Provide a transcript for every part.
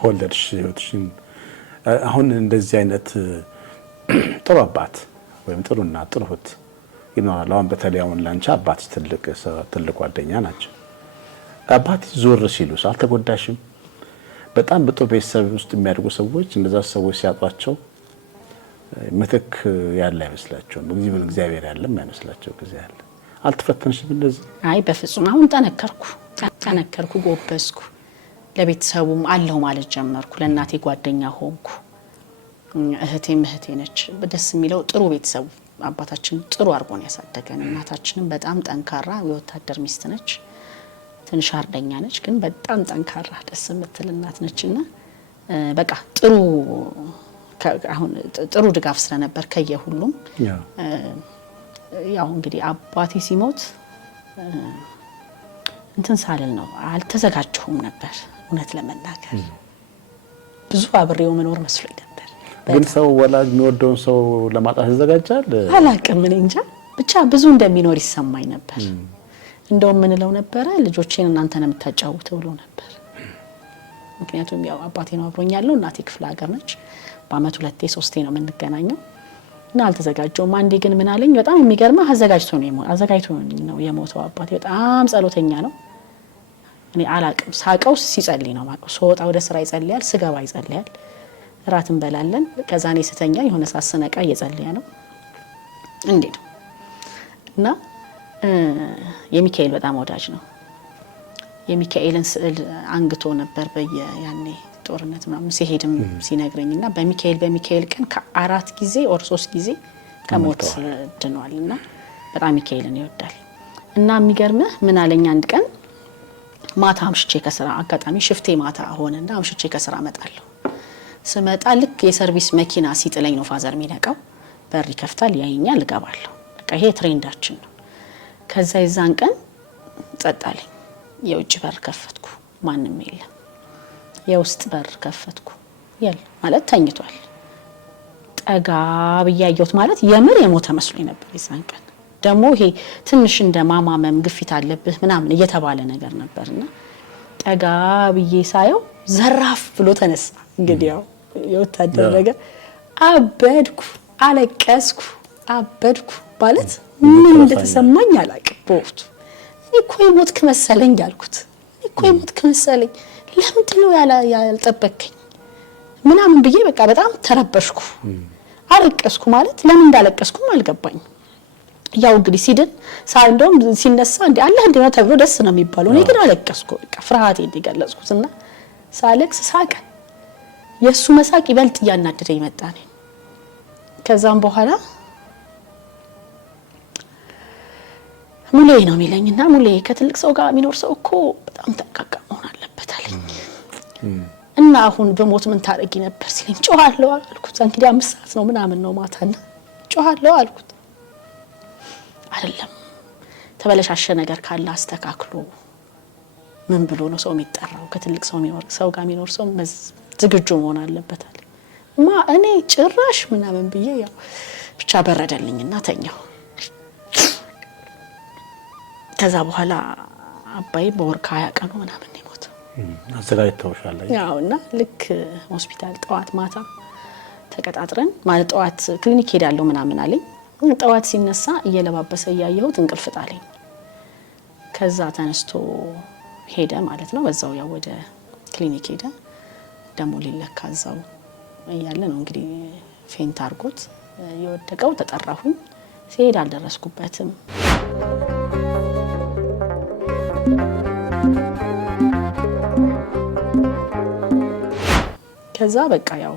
ኮሌጅ ህይወትሽን አሁን እንደዚህ አይነት ጥሩ አባት ወይም ጥሩ እናት ጥሩ እህት ይኖራል። አሁን በተለይ አሁን ላንቺ አባትሽ ትልቅ ጓደኛ ናቸው። አባት ዞር ሲሉስ አልተጎዳሽም? በጣም በጥሩ ቤተሰብ ውስጥ የሚያድጉ ሰዎች እንደዛ ሰዎች ሲያጧቸው ምትክ ያለ አይመስላቸውም። እግዚአብሔር ያለም አይመስላቸው ጊዜ አለ። አልተፈተንሽም እንደዚህ? አይ በፍጹም። አሁን ጠነከርኩ፣ ጎበዝኩ። ለቤተሰቡም አለው ማለት ጀመርኩ። ለእናቴ ጓደኛ ሆንኩ። እህቴም እህቴ ነች። ደስ የሚለው ጥሩ ቤተሰቡ አባታችን ጥሩ አርጎን ያሳደገን። እናታችንም በጣም ጠንካራ የወታደር ሚስት ነች። ትንሽ አርደኛ ነች፣ ግን በጣም ጠንካራ ደስ የምትል እናት ነችና በቃ ጥሩ ድጋፍ ስለነበር ከየሁሉም ያው እንግዲህ አባቴ ሲሞት እንትን ሳልል ነው አልተዘጋጀሁም ነበር። እውነት ለመናገር ብዙ አብሬው መኖር መስሎኝ ነበር። ግን ሰው ወላጅ የሚወደውን ሰው ለማጣት ይዘጋጃል? አላቅም እኔ እንጃ። ብቻ ብዙ እንደሚኖር ይሰማኝ ነበር። እንደውም ምን ለው ነበር ልጆቼን እናንተ ነው የምታጫውተው ብሎ ነበር። ምክንያቱም ያው አባቴ ነው አብሮኝ ያለው፣ እናቴ ክፍለ ሀገር ነች። በአመት 2-3 ነው የምንገናኘው እና አልተዘጋጀውም። አንዴ ግን ምን አለኝ በጣም የሚገርመው አዘጋጅቶ ነው የሞተው። አባቴ በጣም ጸሎተኛ ነው። እኔ አላቅም ሳቀው ሲጸልይ ነው ማለት። ስወጣ ወደ ስራ ይጸልያል፣ ስገባ ይጸልያል፣ ራት እንበላለን። ከዛ እኔ ስተኛ የሆነ ሳስነቃ እየጸለየ ነው እንዴ ነው። እና የሚካኤል በጣም ወዳጅ ነው። የሚካኤልን ስዕል አንግቶ ነበር ያኔ ጦርነት ምናምን ሲሄድም ሲነግረኝና በሚካኤል ቀን ከ4 ጊዜ ኦር 3 ጊዜ ከሞት ድኗልና በጣም ሚካኤልን ይወዳል። እና የሚገርምህ ምን አለኝ አንድ ቀን ማታ አምሽቼ ከስራ አጋጣሚ ሽፍቴ ማታ ሆነና አምሽቼ ከስራ መጣለሁ። ስመጣ ልክ የሰርቪስ መኪና ሲጥለኝ ነው ፋዘር የሚነቃው። በር ይከፍታል፣ ያየኛል፣ እገባለሁ። በቃ ይሄ ትሬንዳችን ነው። ከዛ የዛን ቀን ጸጣለኝ። የውጭ በር ከፈትኩ፣ ማንም የለም። የውስጥ በር ከፈትኩ፣ የለም ማለት ተኝቷል። ጠጋ ብያየሁት ማለት የምር የሞተ መስሎኝ ነበር የዛን ቀን። ደግሞ ይሄ ትንሽ እንደ ማማመም ግፊት አለብህ ምናምን እየተባለ ነገር ነበርና ጠጋ ብዬ ሳየው ዘራፍ ብሎ ተነሳ። እንግዲህ ያው የወታደር ነገር አበድኩ፣ አለቀስኩ፣ አበድኩ ማለት ምን እንደተሰማኝ አላውቅም በወቅቱ። እኮ የሞትክ መሰለኝ ያልኩት፣ እኮ የሞትክ መሰለኝ፣ ለምንድን ነው ያልጠበከኝ ምናምን ብዬ በቃ በጣም ተረበሽኩ፣ አለቀስኩ። ማለት ለምን እንዳለቀስኩም አልገባኝም። ያው እንግዲህ ሲድን እንደውም ሲነሳ እንዴ አላህ እንዴ ነው ተብሎ ደስ ነው የሚባለው። እኔ ግን አለቀስኩ፣ በቃ ፍርሃቴን እንዲገለጽኩትና ሳለቅስ ሳቀ። የሱ መሳቅ ይበልጥ እያናደደኝ መጣ ነኝ። ከዛም በኋላ ሙሌ ነው የሚለኝና ሙሌ ከትልቅ ሰው ጋር የሚኖር ሰው እኮ በጣም ጠንቃቃ መሆን አለበት አለኝ። እና አሁን በሞት ምን ታረጊ ነበር ሲለኝ ጮሃለሁ አልኩት። እንግዲህ 5 ሰዓት ነው ምናምን ነው ማታና ጮሃለሁ አልኩት። አይደለም ተበለሻሸ ነገር ካለ አስተካክሎ ምን ብሎ ነው ሰው የሚጠራው? ከትልቅ ሰው ጋር የሚኖር ሰው ዝግጁ መሆን አለበት አለ። እኔ ጭራሽ ምናምን ብዬ ያው ብቻ በረደልኝና ተኛው። ከዛ በኋላ አባይ በወር 20 ቀኑ ምናምን ነው የሞተው። አዘጋጅተውሻል? ያውና ልክ ሆስፒታል ጠዋት ማታ ተቀጣጥረን ማለት ጠዋት ክሊኒክ ሄዳለሁ ምናምን አለኝ። ጠዋት ሲነሳ እየለባበሰ እያየሁት እንቅልፍ ጣለኝ። ከዛ ተነስቶ ሄደ ማለት ነው። በዛው ያው ወደ ክሊኒክ ሄደ። ደሞ ሊለካ እዛው እያለ ነው እንግዲህ ፌንት አርጎት የወደቀው። ተጠራሁኝ። ሲሄድ አልደረስኩበትም። ከዛ በቃ ያው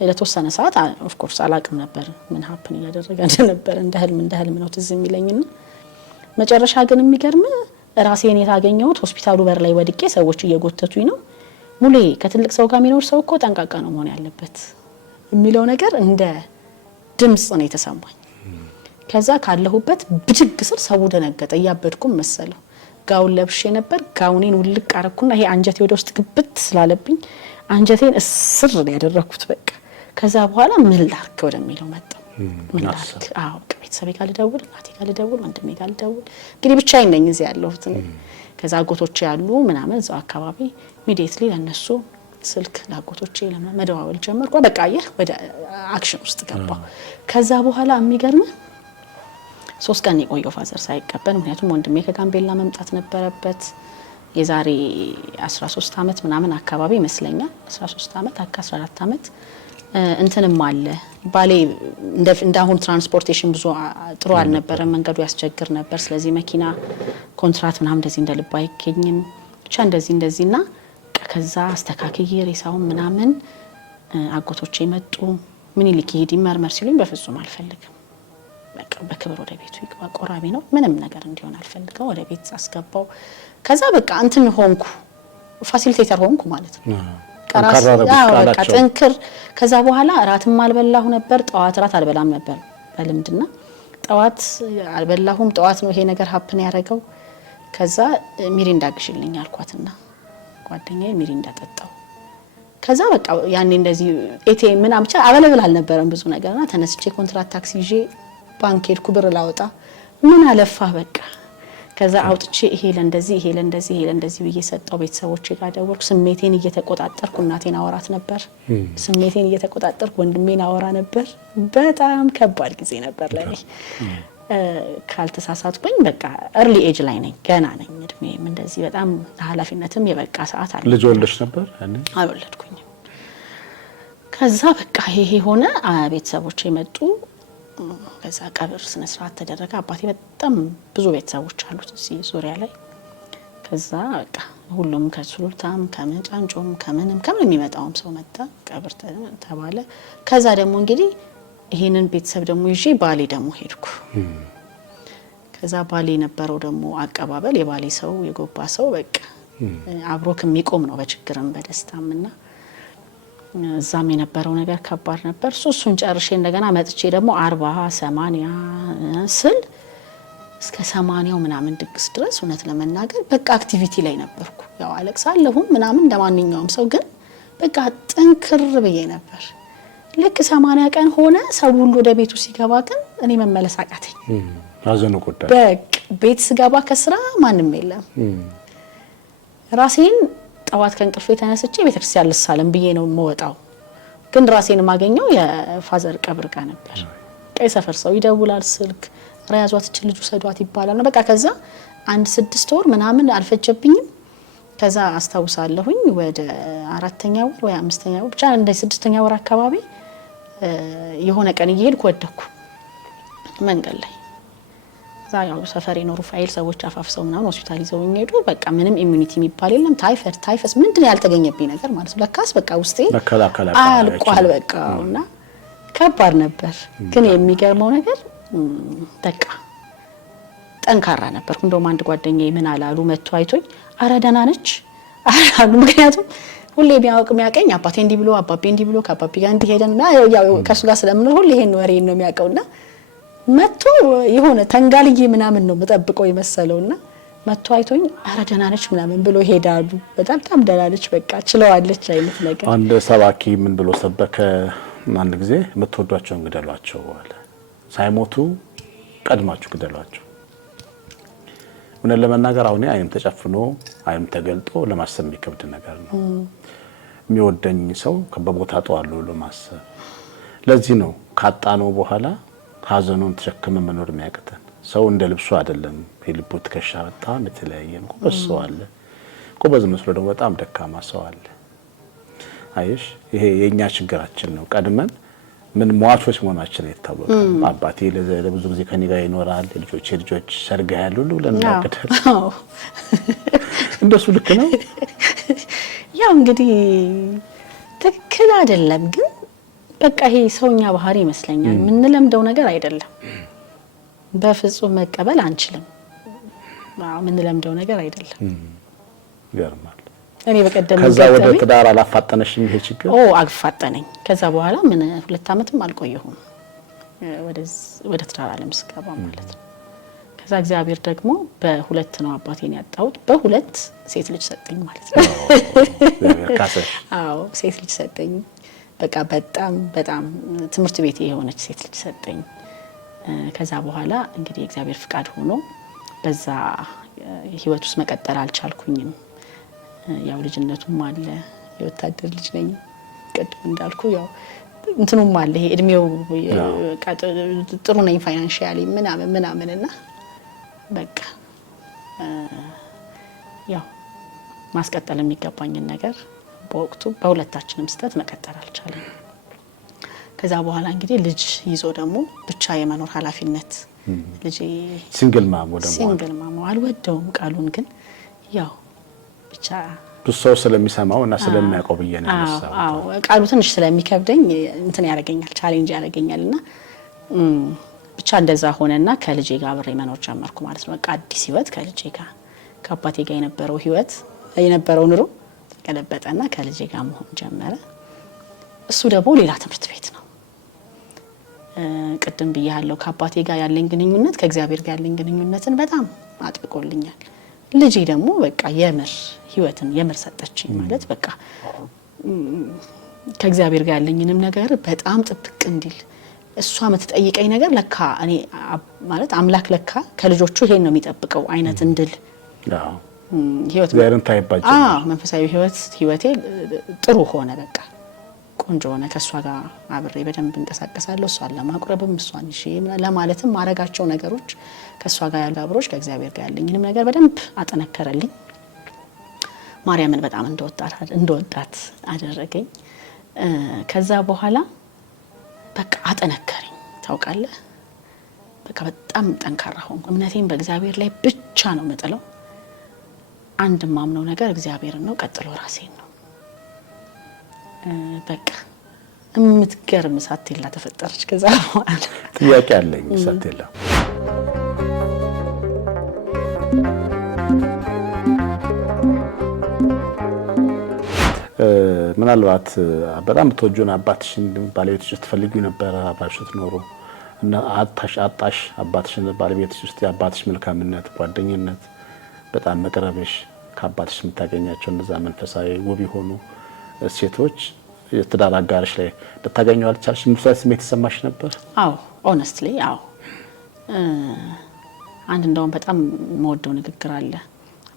ለተወሰነ ሰዓት ኦፍ ኮርስ አላቅም ነበር ምን ሀፕን እያደረገ ነበር። እንደ ህልም ነው ትዝ የሚለኝና መጨረሻ ግን የሚገርም ራሴን የታገኘሁት ሆስፒታሉ በር ላይ ወድቄ ሰዎች እየጎተቱኝ ነው። ሙሌ ከትልቅ ሰው ጋር የሚኖር ሰው እኮ ጠንቃቃ ነው መሆን ያለበት የሚለው ነገር እንደ ድምጽ ነው የተሰማኝ። ከዛ ካለሁበት ብድግ ስል ሰው ደነገጠ። እያበድኩም መሰለው። ጋውን ለብሼ ነበር። ጋውኔን ውልቅ አረኩና ይሄ አንጀቴ ወደ ውስጥ ግብት ስላለብኝ አንጀቴን እስር ነው ያደረኩት በቃ። ከዛ በኋላ ምን ላድርግ ወደሚለው መጣሁ። ምን ላድርግ? አዎ ቤተሰቤ ጋር ልደውል፣ እናቴ ጋር ልደውል፣ ወንድሜ ጋር ልደውል። እንግዲህ ብቻዬን ነኝ እዚህ ያለሁት። ከዛ አጎቶቼ ያሉ ምናምን እዛው አካባቢ ኢሚዲየትሊ ለነሱ ስልክ ላጎቶቼ ለመደዋወል ጀመርኩ። በቃ ወደ አክሽን ውስጥ ገባ። ከዛ በኋላ የሚገርም 3 ቀን የቆየው ፋዘር ሳይቀበል፣ ምክንያቱም ወንድሜ ከጋምቤላ መምጣት ነበረበት። የዛሬ 13 አመት ምናምን አካባቢ ይመስለኛል 13 አመት 14 አመት እንትንም አለ ባሌ እንዳሁን ትራንስፖርቴሽን ብዙ ጥሩ አልነበረም፣ መንገዱ ያስቸግር ነበር። ስለዚህ መኪና ኮንትራት ምናምን እንደዚህ እንደልባ አይገኝም። ብቻ እንደዚህና ከዛ አስተካክዬ ሬሳውን ምናምን አጎቶቼ መጡ። ምኒልክ ይሄድ ይመርመር ሲሉኝ በፍጹም አልፈልግም፣ በቃ በክብር ወደ ቤቱ ይግባ፣ ቆራቢ ነው፣ ምንም ነገር እንዲሆን አልፈልገው። ወደ ቤት አስገባው። ከዛ በቃ እንትን ሆንኩ፣ ፋሲሊቴተር ሆንኩ ማለት ነው። በቃ ጥንክር። ከዛ በኋላ እራትም አልበላሁ ነበር። ጠዋት እራት አልበላም ነበር በልምድና ጠዋት አልበላሁም። ጠዋት ነው ይሄ ነገር ሀፕን ያደረገው። ከዛ ሚሪንዳ ግሽልኝ አልኳትና ጓደኛዬ ሚሪንዳ ጠጣው። ከዛ በቃ ያኔ እንደዚህ ኤቲኤም ምናምን ብቻ አበለብል አልነበረም ብዙ ነገርና ተነስቼ ኮንትራት ታክሲ ይዤ ባንክ ሄድኩ ብር ላወጣ። ምን አለፋ በቃ ከዛ አውጥቼ ይሄ ለእንደዚህ ብዬ ሰጠው። ቤተሰቦቼ ጋር ደወልኩ። ስሜቴን እየተቆጣጠርኩ እናቴን አወራት ነበር፣ ስሜቴን እየተቆጣጠርኩ ወንድሜን አወራ ነበር። በጣም ከባድ ጊዜ ነበር ለኔ። ካልተሳሳትኩኝ በቃ early age ላይ ነኝ፣ ገና ነኝ። እድሜም እንደዚህ በጣም ኃላፊነትም የበቃ ሰዓት አለ። ልጅ ወልደሽ ነበር? አልወለድኩኝም። ከዛ በቃ ይሄ ሆነ። ቤተሰቦቼ መጡ። ከዛ ቀብር ስነ ስርዓት ተደረገ። አባቴ በጣም ብዙ ቤተሰቦች አሉት እዚህ ዙሪያ ላይ። ከዛ በቃ ሁሉም ከሱሉልታም ከመጫንጮም ከምንም የሚመጣውም ሰው መጣ። ቀብር ተባለ። ከዛ ደግሞ እንግዲህ ይሄንን ቤተሰብ ደግሞ ይዤ ባሌ ደግሞ ሄድኩ። ከዛ ባሌ የነበረው ደግሞ አቀባበል የባሌ ሰው የጎባ ሰው በቃ አብሮ ከሚቆም ነው በችግርም በደስታምና እዛም የነበረው ነገር ከባድ ነበር። እሱን ጨርሼ እንደገና መጥቼ ደግሞ 40 80 ስል እስከ 80 ምናምን ድግስ ድረስ እውነት ለመናገር በቃ አክቲቪቲ ላይ ነበርኩ። ያው አለቅሳለሁም ምናምን እንደማንኛውም ሰው፣ ግን በቃ ጥንክር ብዬ ነበር። ልክ 80 ቀን ሆነ ሰው ሁሉ ወደ ቤቱ ሲገባ ግን እኔ መመለስ አቃተኝ። አዘኑ ቆጣ። በቃ ቤት ስገባ ከስራ ማንም የለም። ራሴን ጠዋት ከእንቅልፌ ተነስቼ ቤተክርስቲያን ልሳለም ብዬ ነው የምወጣው። ግን ራሴን ማገኘው የፋዘር ቀብር ጋር ነበር። ቀይ ሰፈር ሰው ይደውላል ስልክ፣ ራያዟት እቺ ልጅ ሰዷት ይባላል። በቃ ከዛ 6 ወር ምናምን አልፈጀብኝም። ከዛ አስታውሳለሁኝ ወደ 4ኛ ወር ወይ 5ኛ ወር ብቻ እንደ 6ኛ ወር አካባቢ የሆነ ቀን እየሄድኩ ወደኩ መንገድ ላይ። ዛ ያው ሰፈሬ ነው ሩፋኤል፣ ሰዎች አፋፍሰው ምናምን ሆስፒታል ይዘውኝ ሄዱ። በቃ ምንም ኢሚዩኒቲ የሚባል የለም። ታይፈስ ምንድን ያልተገኘብኝ ነገር ማለት ነው። ለካስ በቃ ውስጤ አልቋል በቃና ከባድ ነበር። ግን የሚገርመው ነገር በቃ ጠንካራ ነበርኩ። እንደውም አንድ ጓደኛዬ ምን አላሉ መጥቶ አይቶኝ አረ ደህና ነች አሉ። ምክንያቱም ሁሌ የሚያቀኝ አባቴ እንዲህ ብሎ አባቤ እንዲህ ብሎ ከአባቤ ጋር እንዲህ ሄደንና ያው ከሱ ጋር ስለምን ሁሌ ይሄን ወሬን ነው የሚያቀውና መጥቶ የሆነ ተንጋልዬ ምናምን ነው መጠብቀው የመሰለውና መጥቶ አይቶኝ አረ ደህና ነች ምናምን ብሎ ሄዳሉ። በጣም ደህና ነች በቃ ችለዋለች አይነት ነገር። አንድ ሰባኪ ምን ብሎ ሰበከ አንድ ጊዜ፣ የምትወዷቸውን ግደሏቸው አለ፣ ሳይሞቱ ቀድማችሁ ግደሏቸው። እውነት ለመናገር አሁን አይም ተጨፍኖ አይም ተገልጦ ለማሰብ የሚከብድ ነገር ነው። የሚወደኝ ሰው ከበቦታ ጧሉ ለማሰብ። ለዚህ ነው ካጣነው በኋላ ሀዘኑን ተሸክመን መኖር የሚያቅተን። ሰው እንደ ልብሱ አይደለም። የልቡ ትከሻ በጣም የተለያየ ነው። ጎበዝ ሰው አለ፣ ጎበዝ መስሎ ደግሞ በጣም ደካማ ሰው አለ። አይሽ ይሄ የኛ ችግራችን ነው። ቀድመን ምን ሟቾች መሆናችን ይታወቃል። አባቴ ለብዙ ጊዜ ከኔ ጋር ይኖራል፣ ልጆች ሰርጋ ያሉ ሁሉ ለናቀደል እንደሱ ልክ ነው። ያው እንግዲህ ትክክል አይደለም፣ ግን በቃ ይሄ ሰውኛ ባህሪ ይመስለኛል። ምንለምደው ነገር አይደለም። በፍጹም መቀበል አንችልም። ምንለምደው ነገር አይደለም። ይገርማል። እኔ በቀደም ከዛ ወደ ትዳር አላፋጠነሽም ይሄ ችግር? አግፋጠነኝ። ከዛ በኋላ ምን 2 አመትም አልቆየሁም ወደ ትዳር ዓለም ስገባ ማለት ነው። ከዛ እግዚአብሔር ደግሞ በሁለት ነው አባቴን ያጣሁት፣ በሁለት ሴት ልጅ ሰጠኝ ማለት ነው። አዎ ሴት ልጅ ሰጠኝ። በቃ በጣም ትምህርት ቤት የሆነች ሴት ልጅ ሰጠኝ። ከዛ በኋላ እንግዲህ የእግዚአብሔር ፍቃድ ሆኖ በዛ ህይወት ውስጥ መቀጠል አልቻልኩኝም። ያው ልጅነቱም አለ፣ የወታደር ልጅ ነኝ ቅድም እንዳልኩ፣ ያው እንትኑም አለ ይሄ እድሜው ጥሩ ነኝ ፋይናንሻሊ ምናምን እና በቃ ያው ማስቀጠል የሚገባኝን ነገር በወቅቱ በሁለታችንም ስህተት መቀጠል አልቻለም። ከዛ በኋላ እንግዲህ ልጅ ይዞ ደግሞ ብቻ የመኖር ኃላፊነት ልጅ ሲንግል ማሞ አልወደውም ቃሉን፣ ግን ያው ብቻ ብዙ ሰው ስለሚሰማው እና ስለሚያውቀው ብዬ ነው ያነሳው። አዎ ቃሉ ትንሽ ስለሚከብደኝ እንትን ያደርገኛል፣ ቻሌንጅ ያደርገኛልና ብቻ እንደዛ ሆነና ከልጄ ጋር አብሬ መኖር ጀመርኩ ማለት ነው። በቃ አዲስ ህይወት ከልጄ ጋር ከአባቴ ጋር የነበረው ኑሮ ተገለበጠና ከልጄ ጋር መሆን ጀመረ። እሱ ደግሞ ሌላ ትምህርት ቤት ነው። ቅድም ብያለሁ፣ ከአባቴ ጋር ያለኝ ግንኙነት ከእግዚአብሔር ጋር ያለኝ ግንኙነትን በጣም አጥብቆልኛል። ልጄ ደግሞ በቃ ህይወትን የምር ሰጠችኝ ማለት በቃ ከእግዚአብሔር ጋር ያለኝንም ነገር በጣም ጥብቅ እንዲል እሷ የምትጠይቀኝ ነገር ለካ እኔ ማለት አምላክ ለካ ከልጆቹ ይሄን ነው የሚጠብቀው አይነት እንድል ህይወት መንፈሳዊ ህይወቴ ጥሩ ሆነ። በቃ ቆንጆ ሆነ። ከሷ ጋር አብሬ በደንብ እንቀሳቀሳለሁ። እሷን ለማቁረብም እሷን እሺ ለማለትም ማረጋቸው ነገሮች ከሷ ጋር ያሉ አብሮች ከእግዚአብሔር ጋር ያለኝንም ነገር በደንብ አጠነከረልኝ። ማርያምን በጣም እንደወጣት አደረገኝ። ከዛ በኋላ በቃ አጠነከረኝ። ታውቃለህ በቃ በጣም ጠንካራ ሆንኩ። እምነቴን በእግዚአብሔር ላይ ብቻ ነው የምጥለው። አንድ ማምነው ነገር እግዚአብሔርን ነው፣ ቀጥሎ ራሴን ነው። በቃ እምትገርም ሳቴላ ተፈጠረች። ከዛ በኋላ ጥያቄ አለኝ። ሳቴላ ምናልባት በጣም ተወጁን አባትሽን ባለቤትሽ ትፈልጊው ነበር አብራችሁ ትኖሩ እና አጣሽ አባትሽን ባለቤትሽ ውስጥ የአባትሽ መልካምነት፣ ጓደኝነት፣ በጣም መቅረብሽ፣ ከአባትሽ የምታገኛቸው እነዛ መንፈሳዊ ውብ የሆኑ ሴቶች የትዳር አጋርሽ ላይ ልታገኘው አልቻልሽም? ምሳሌ ስሜት ተሰማሽ ነበር? አዎ ኦነስትሊ አዎ። አንድ እንደውም በጣም የምወደው ንግግር አለ።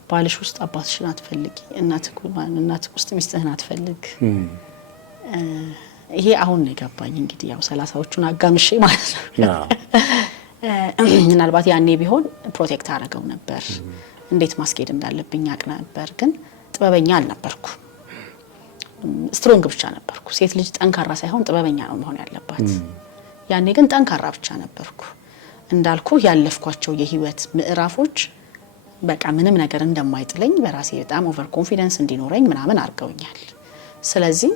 ባልሽ ውስጥ አባትሽን አትፈልጊ፣ እናትህ ውስጥ ሚስትህን አትፈልግ። ይሄ አሁን ነው የገባኝ። እንግዲህ ያው 30ዎቹን አጋምሼ ማለት ነው። ምናልባት ያኔ ቢሆን ፕሮቴክት አደረገው ነበር፣ እንዴት ማስኬድ እንዳለብኝ አቅ ነበር። ግን ጥበበኛ አልነበርኩ፣ ስትሮንግ ብቻ ነበርኩ። ሴት ልጅ ጠንካራ ሳይሆን ጥበበኛ ነው መሆን ያለባት። ያኔ ግን ጠንካራ ብቻ ነበርኩ። እንዳልኩ ያለፍኳቸው የህይወት ምዕራፎች በቃ ምንም ነገር እንደማይጥለኝ በራሴ በጣም ኦቨር ኮንፊደንስ እንዲኖረኝ ምናምን አድርገውኛል። ስለዚህ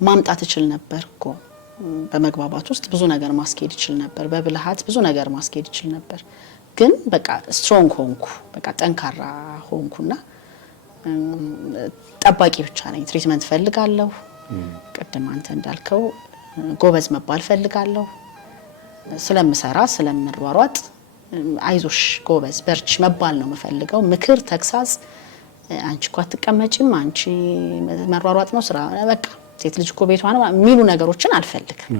ማምጣት እችል ነበር እኮ በመግባባት ውስጥ ብዙ ነገር ማስኬድ እችል ነበር፣ በብልሃት ብዙ ነገር ማስኬድ እችል ነበር። ግን በቃ ስትሮንግ ሆንኩ፣ በቃ ጠንካራ ሆንኩና ጠባቂ ብቻ ነኝ። ትሪትመንት ፈልጋለሁ፣ ቅድም አንተ እንዳልከው ጎበዝ መባል ፈልጋለሁ። ስለምሰራ ስለምሯሯጥ አይዞሽ ጎበዝ በርቺ መባል ነው የምፈልገው። ምክር ተግሳጽ፣ አንቺ እኮ አትቀመጪም፣ አንቺ መሯሯጥ ነው ስራ፣ በቃ ሴት ልጅ እኮ ቤቷ ነው የሚሉ ነገሮችን አልፈልግም።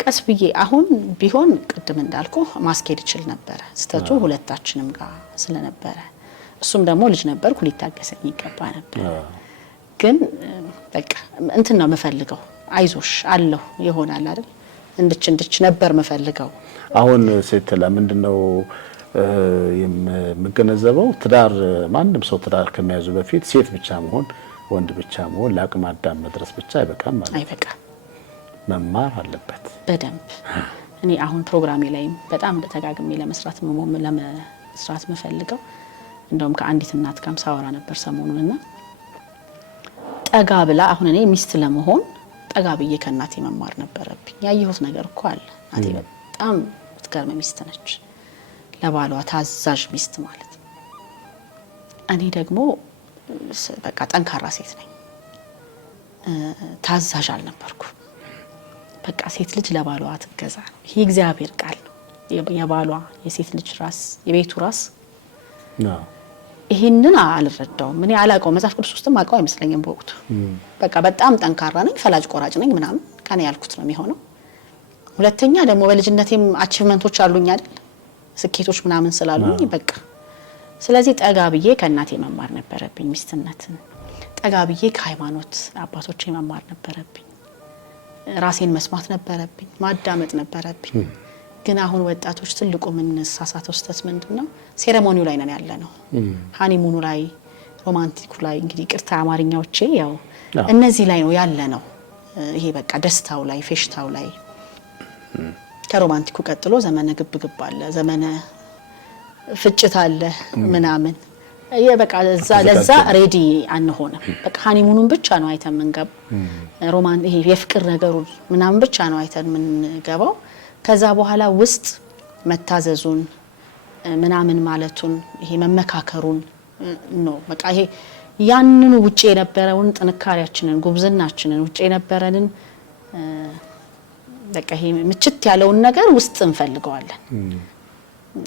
ቀስ ብዬ አሁን ቢሆን ቅድም እንዳልኩ ማስኬድ ይችል ነበር። ስተቱ ሁለታችንም ጋር ስለነበረ እሱም ደግሞ ልጅ ነበርኩ፣ ሊታገሰኝ ይገባ ነበር። ግን በቃ እንትን ነው የምፈልገው፣ አይዞሽ አለሁ ይሆናል አይደል፣ እንድች ነበር የምፈልገው። አሁን ሴት ለምንድነው የምገነዘበው? ትዳር ማንም ሰው ትዳር ከመያዙ በፊት ሴት ብቻ መሆን፣ ወንድ ብቻ መሆን፣ ለአቅመ አዳም መድረስ ብቻ አይበቃም ማለት ነው። አይበቃም፣ መማር አለበት በደንብ። እኔ አሁን ፕሮግራሜ ላይ በጣም ተጋግሜ ለመስራት የምፈልገው እንደውም ከአንዲት እናት ጋርም ሳወራ ነበር ሰሞኑንና ጠጋ ብላ አሁን እኔ ሚስት ለመሆን ጠጋ ብዬ ከእናቴ መማር ነበረብኝ። ያየሁት ነገር እኮ አለ። እናቴ በጣም ትገርም ሚስት ነች፣ ለባሏ ታዛዥ ሚስት ማለት ነው። እኔ ደግሞ በቃ ጠንካራ ሴት ነኝ፣ ታዛዥ አልነበርኩ። በቃ ሴት ልጅ ለባሏ ትገዛ ነው። ይህ እግዚአብሔር ቃል ነው። የባሏ የሴት ልጅ ራስ የቤቱ ራስ ይሄንን አልረዳውም። እኔ አላውቀው መጽሐፍ ቅዱስ ውስጥም አውቀው አይመስለኝም በወቅቱ። በቃ በጣም ጠንካራ ነኝ፣ ፈላጭ ቆራጭ ነኝ ምናምን ከኔ ያልኩት ነው የሚሆነው። ሁለተኛ ደግሞ በልጅነቴም አቺቭመንቶች አሉኝ አይደል ስኬቶች ምናምን ስላሉኝ በቃ ስለዚህ ጠጋ ብዬ ከእናቴ መማር ነበረብኝ ሚስትነትን። ጠጋ ብዬ ከሃይማኖት አባቶቼ መማር ነበረብኝ። ራሴን መስማት ነበረብኝ፣ ማዳመጥ ነበረብኝ። ግን አሁን ወጣቶች ትልቁ የምንሳሳተው ስህተት ምንድነው? ሴሬሞኒው ላይ ነን ያለነው፣ ሃኒሙኑ ላይ፣ ሮማንቲኩ ላይ እንግዲህ ቅርታ አማርኛዎቼ ያው እነዚህ ላይ ነው ያለነው። ይሄ በቃ ደስታው ላይ ፌሽታው ላይ ከሮማንቲኩ ቀጥሎ ዘመነ ግብግብ አለ፣ ዘመነ ፍጭት አለ ምናምን በቃ ለዛ ሬዲ አንሆንም። በቃ ሃኒሙኑን ብቻ ነው አይተን የምንገባው። ሮማን ይሄ የፍቅር ነገሩ ምናምን ብቻ ነው አይተን የምንገባው። ከዛ በኋላ ውስጥ መታዘዙን ምናምን ማለቱን ይሄ መመካከሩን ነው በቃ ይሄ ያንኑ ውጪ የነበረውን ጥንካሬያችንን ጉብዝናችንን ውጪ የነበረንን በቃ ይሄ ምችት ያለውን ነገር ውስጥ እንፈልገዋለን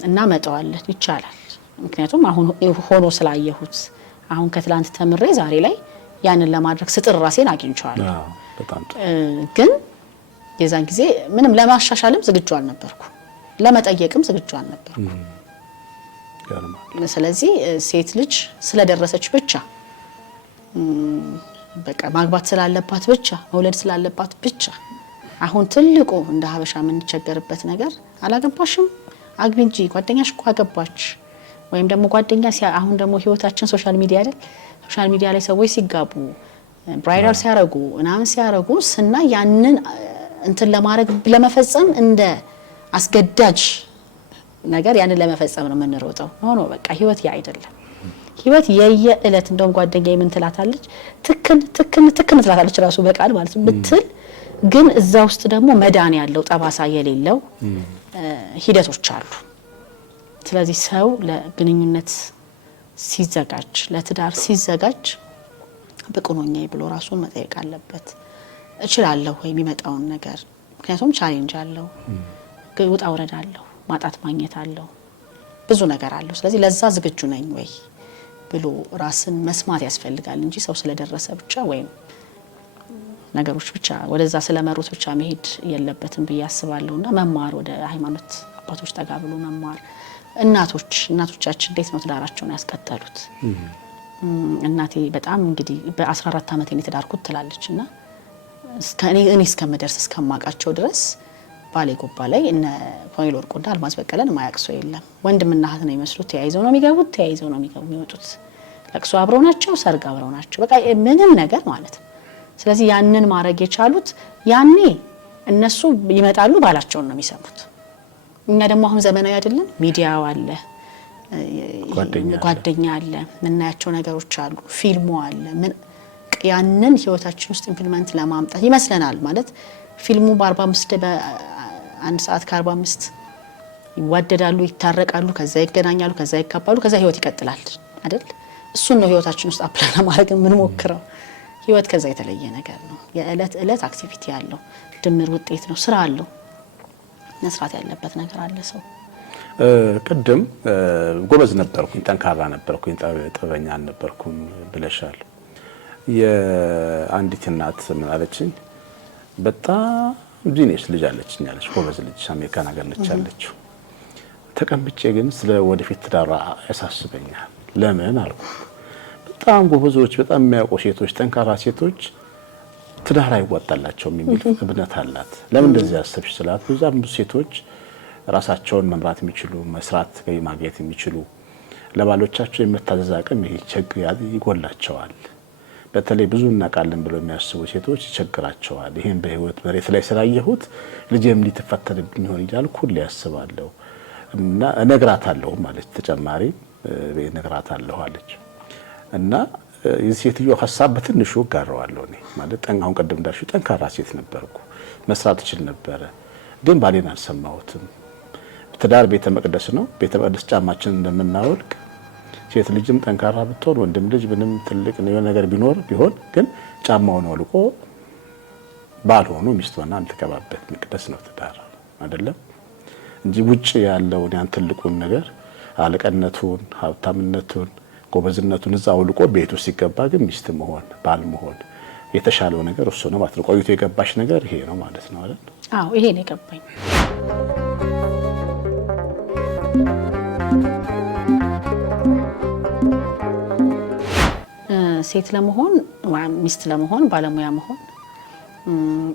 እና መጣዋለን ይቻላል። ምክንያቱም አሁን ሆኖ ስላየሁት አሁን ከትላንት ተምሬ ዛሬ ላይ ያንን ለማድረግ ስጥር ራሴን አግኝቻለሁ። ግን የዛን ጊዜ ምንም ለማሻሻልም ዝግጁ አልነበርኩ፣ ለመጠየቅም ዝግጁ አልነበርኩ። ስለዚህ ሴት ልጅ ስለደረሰች ብቻ በቃ ማግባት ስላለባት ብቻ መውለድ ስላለባት ብቻ አሁን ትልቁ እንደ ሀበሻ የምንቸገርበት ነገር አላገባሽም አግቢ እንጂ ጓደኛሽ እኮ አገባች ወይም ደግሞ ጓደኛ አሁን ደግሞ ህይወታችን ሶሻል ሚዲያ አይደል? ሶሻል ሚዲያ ላይ ሰዎች ሲጋቡ ብራይዳል ሲያረጉ እናም ሲያረጉ ስና ያንን እንትን ለማድረግ ለመፈጸም እንደ አስገዳጅ ነገር ያንን ለመፈጸም ነው የምንሮጠው። ሆኖ በቃ ህይወት ያ አይደለም። ህይወት የየእለት እንደውም ጓደኛዬ ምን ትላታለች? ትክን ትላታለች ራሱ በቃል ማለት ነው ብትል ግን እዛ ውስጥ ደግሞ መዳን ያለው ጠባሳ የሌለው ሂደቶች አሉ። ስለዚህ ሰው ለግንኙነት ሲዘጋጅ ለትዳር ሲዘጋጅ ብቁ ነኝ ብሎ ራሱን መጠየቅ አለበት። እችላለሁ ወይ የሚመጣውን ነገር? ምክንያቱም ቻሌንጅ አለው፣ ውጣ ውረድ አለው፣ ማጣት ማግኘት አለው፣ ብዙ ነገር አለው። ስለዚህ ለዛ ዝግጁ ነኝ ወይ ብሎ ራስን መስማት ያስፈልጋል እንጂ ሰው ስለደረሰ ብቻ ወይም ነገሮች ብቻ ወደዛ ስለመሩት ብቻ መሄድ የለበትም ብዬ አስባለሁና መማር ወደ ሃይማኖት አባቶች ጠጋ ብሎ መማር። እናቶቻችን እንዴት ነው ትዳራቸውን ያስቀጠሉት? እናቴ በጣም እንግዲህ በ14 ዓመት እኔ ተዳርኩት ትላለችና እኔ እስከምደርስ እስከማቃቸው ድረስ ባሌ ጎባ ላይ እነ ፋይል ወርቁና አልማዝ በቀለን ማያቅሶ የለም። ወንድምና እህት ነው የሚመስሉት። ተያይዘው ነው የሚገቡት፣ ተያይዘው ነው የሚወጡት። ለቅሶ አብረው ናቸው፣ ሰርግ አብረው ናቸው። በቃ ምንም ነገር ማለት ነው። ስለዚህ ያንን ማድረግ የቻሉት ያኔ እነሱ ይመጣሉ ባላቸውን ነው የሚሰሙት። እኛ ደግሞ አሁን ዘመናዊ አይደለም፣ ሚዲያው አለ፣ ጓደኛ አለ፣ ምናያቸው ነገሮች አሉ፣ ፊልሙ አለ። ያንን ህይወታችን ውስጥ ኢምፕሊመንት ለማምጣት ይመስለናል ማለት ፊልሙ በ45 በ1 ሰዓት ከ45 ይዋደዳሉ፣ ይታረቃሉ፣ ከዛ ይገናኛሉ፣ ከዛ ይካባሉ፣ ከዛ ህይወት ይቀጥላል አይደል? እሱን ነው ህይወታችን ውስጥ አፕላይ ለማድረግ የምንሞክረው። ህይወት ከዛ የተለየ ነገር ነው። የእለት እለት አክቲቪቲ ያለው ድምር ውጤት ነው። ስራ አለው፣ መስራት ያለበት ነገር አለ ሰው። ቅድም ጎበዝ ነበርኩኝ፣ ጠንካራ ነበርኩኝ፣ ጥበበኛ ነበርኩም ብለሻል። የአንዲት እናት ምን አለችኝ? በጣም ጂኒየስ ልጅ አለችኝ አለች፣ ጎበዝ ልጅ አሜሪካን ሀገር ነች አለችው። ተቀምጬ ግን ስለ ወደፊት ትዳሯ ያሳስበኛል። ለምን አልኩ። በጣም ጎበዞች፣ በጣም የሚያውቁ ሴቶች፣ ጠንካራ ሴቶች ትዳር አይዋጣላቸውም የሚል እምነት አላት። ለምን እንደዚህ ያሰብሽ ስላት፣ ብዙ ሴቶች ራሳቸውን መምራት የሚችሉ መስራት ገቢ ማግኘት የሚችሉ ለባሎቻቸው የመታዘዝ አቅም ይጎላቸዋል። በተለይ ብዙ እናቃለን ብለው የሚያስቡ ሴቶች ይቸግራቸዋል። ይሄን በህይወት መሬት ላይ ስላየሁት ልጄም ሊተፈተንብኝ ይሆን ይላልኩ ሁሌ ያስባለሁ እና እነግራታለሁ ማለት ተጨማሪ እነግራታለሁ አለች። እና የሴትዮ ሐሳብ በትንሹ ጋራዋለሁ እኔ ማለት አሁን ቀደም እንዳልሽው ጠንካራ ሴት ነበርኩ፣ መስራት እችል ነበረ፣ ግን ባሌን አልሰማሁትም። ትዳር ቤተ መቅደስ ነው። ቤተ መቅደስ ጫማችን እንደምናወልቅ ሴት ልጅም ጠንካራ ብትሆን ወንድም ልጅ ምንም ትልቅ ነገር ቢሆን ግን ጫማውን አውልቆ ባል ሆኖ ሚስት ሆና የምትገባበት መቅደስ ነው ትዳር አይደለም። እንጂ ውጪ ያለውን ያን ትልቁን ነገር አለቀነቱን፣ ሀብታምነቱን፣ ጎበዝነቱን እዛ አውልቆ ቤቱ ሲገባ ግን ሚስት መሆን ባል መሆን የተሻለው ነገር እሱ ነው ማለት ነው። ቆይቶ የገባሽ ነገር ይሄ ነው ማለት ነው አይደል? አዎ ይሄ ነው የገባኝ። ሴት ለመሆን ሚስት ለመሆን ባለሙያ መሆን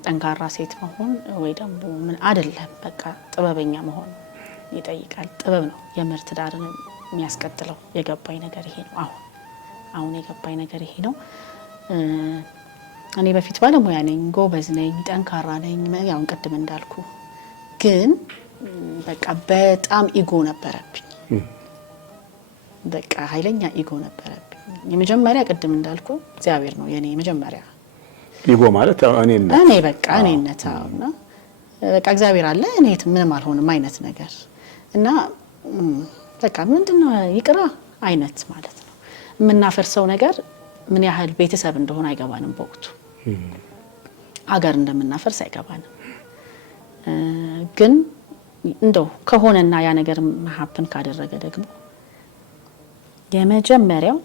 ጠንካራ ሴት መሆን ወይ ደግሞ ምን አይደለም፣ በቃ ጥበበኛ መሆን ይጠይቃል። ጥበብ ነው የምር ትዳርን የሚያስቀጥለው። የገባኝ ነገር ይሄ ነው። አሁን የገባኝ ነገር ይሄ ነው። እኔ በፊት ባለሙያ ነኝ፣ ጎበዝ ነኝ፣ ጠንካራ ነኝ፣ ያው ቅድም እንዳልኩ ግን በቃ በጣም ኢጎ ነበረብኝ። በቃ ኃይለኛ ኢጎ ነበረብኝ። የመጀመሪያ ቅድም እንዳልኩ እግዚአብሔር ነው የኔ የመጀመሪያ ኢጎ ማለት እኔ በቃ እኔነታውና በቃ እግዚአብሔር አለ እኔ ምንም አልሆንም አይነት ነገር እና በቃ ምንድነው ይቅራ አይነት ማለት ነው። የምናፈርሰው ነገር ምን ያህል ቤተሰብ እንደሆነ አይገባንም። በወቅቱ አገር እንደምናፈርስ አይገባንም። ግን እንደው ከሆነና ያ ነገር ሀፕን ካደረገ ደግሞ የመጀመሪያው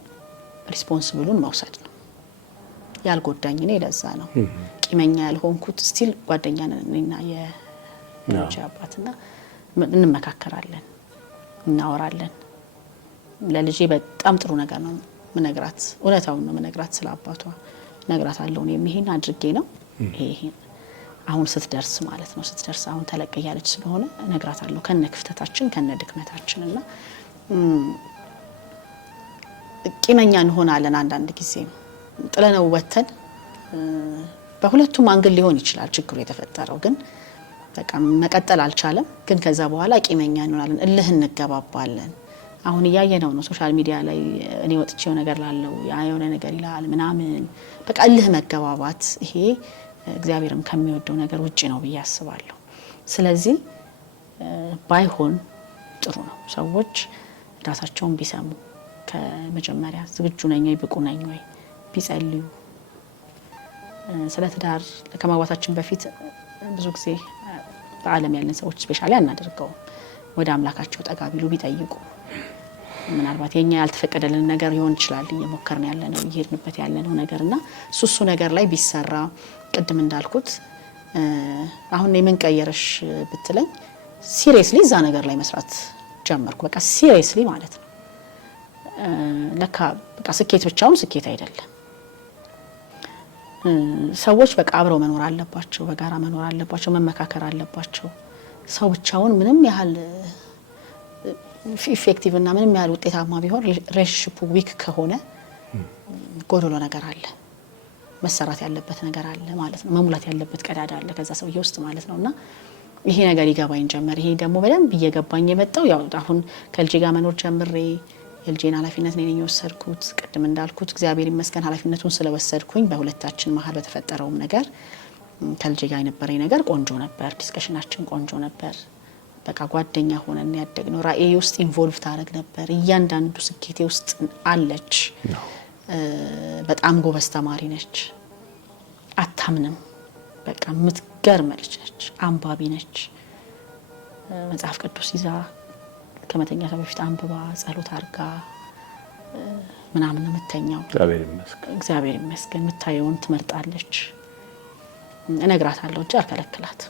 ሪስፖንሲብሉን መውሰድ ነው። ያልጎዳኝ እኔ ለዛ ነው ቂመኛ ያልሆንኩት። ስቲል ጓደኛ ነኝና የልጅ አባትና እንመካከራለን፣ እናወራለን። ለልጄ በጣም ጥሩ ነገር ነው ምነግራት፣ እውነታውን ነው ምነግራት። ስለ አባቷ ነግራታለሁ። እኔ ይሄን አድርጌ ነው ይሄ አሁን ስትደርስ ማለት ነው ስትደርስ አሁን ተለቀ ያለች ስለሆነ ነግራታለሁ ከነ ክፍተታችን ከነ ድክመታችንና ቂመኛ እንሆናለን። አንዳንድ ጊዜ ጥለነው ወተን በሁለቱም አንግል ሊሆን ይችላል ችግሩ የተፈጠረው፣ ግን በቃ መቀጠል አልቻለም። ግን ከዛ በኋላ ቂመኛ እንሆናለን፣ እልህ እንገባባለን። አሁን እያየነው ነው ሶሻል ሚዲያ ላይ እኔ ወጥቼው ነገር ላለው ያ የሆነ ነገር ይላል ምናምን፣ በቃ እልህ መገባባት ይሄ እግዚአብሔርም ከሚወደው ነገር ውጪ ነው ብዬ አስባለሁ። ስለዚህ ባይሆን ጥሩ ነው ሰዎች ራሳቸውን ቢሰሙ ከመጀመሪያ ዝግጁ ነኝ ወይ ብቁ ነኝ ወይ ቢጸልዩ። ስለ ትዳር ከማግባታችን በፊት ብዙ ጊዜ በዓለም ያለን ሰዎች ስፔሻሊ አናደርገውም። ወደ አምላካቸው ጠጋ ቢሉ ቢጠይቁ፣ ምናልባት የኛ ያልተፈቀደልን ነገር ይሆን ይችላል እየሞከርን ያለነው እየሄድንበት ያለነው ነገርና እሱ ነገር ላይ ቢሰራ። ቅድም እንዳልኩት አሁን የምን ቀየረሽ ብትለኝ ሲሪየስሊ እዛ ነገር ላይ መስራት ጀመርኩ። በቃ ሲሪየስሊ ማለት ነው። ለካ በቃ ስኬት ብቻውን ስኬት አይደለም። ሰዎች በቃ አብረው መኖር አለባቸው፣ በጋራ መኖር አለባቸው፣ መመካከር አለባቸው። ሰው ብቻውን ምንም ያህል ኢፌክቲቭ እና ምንም ያህል ውጤታማ ቢሆን ሪሌሽንሺፑ ዊክ ከሆነ ጎዶሎ ነገር አለ፣ መሰራት ያለበት ነገር አለ ማለት ነው። መሙላት ያለበት ቀዳዳ አለ ከዛ ሰውዬ ውስጥ ማለት ነውና ይሄ ነገር ይገባኝ ጀመር። ይሄ ደግሞ በደንብ እየገባኝ የመጣው ያው አሁን ከልጄ ጋር መኖር ጀምሬ የልጄን ኃላፊነት ነኝ የወሰድኩት። ቅድም እንዳልኩት እግዚአብሔር ይመስገን ኃላፊነቱን ስለወሰድኩኝ በሁለታችን መሀል በተፈጠረውም ነገር ከልጄ ጋር የነበረኝ ነገር ቆንጆ ነበር። ዲስከሽናችን ቆንጆ ነበር። በቃ ጓደኛ ሆነን ያደግነው። ራእይ ውስጥ ኢንቮልቭ ታደርግ ነበር። እያንዳንዱ ስኬቴ ውስጥ አለች። በጣም ጎበዝ ተማሪ ነች። አታምንም። በቃ የምትገርም ልጅ ነች። አንባቢ ነች። መጽሐፍ ቅዱስ ይዛ ከመተኛቷ በፊት አንብባ ጸሎት አድርጋ ምናምን የምተኛው። እግዚአብሔር ይመስገን። የምታየውን ትመርጣለች። እነግራታለሁ እንጂ አልከለክላት።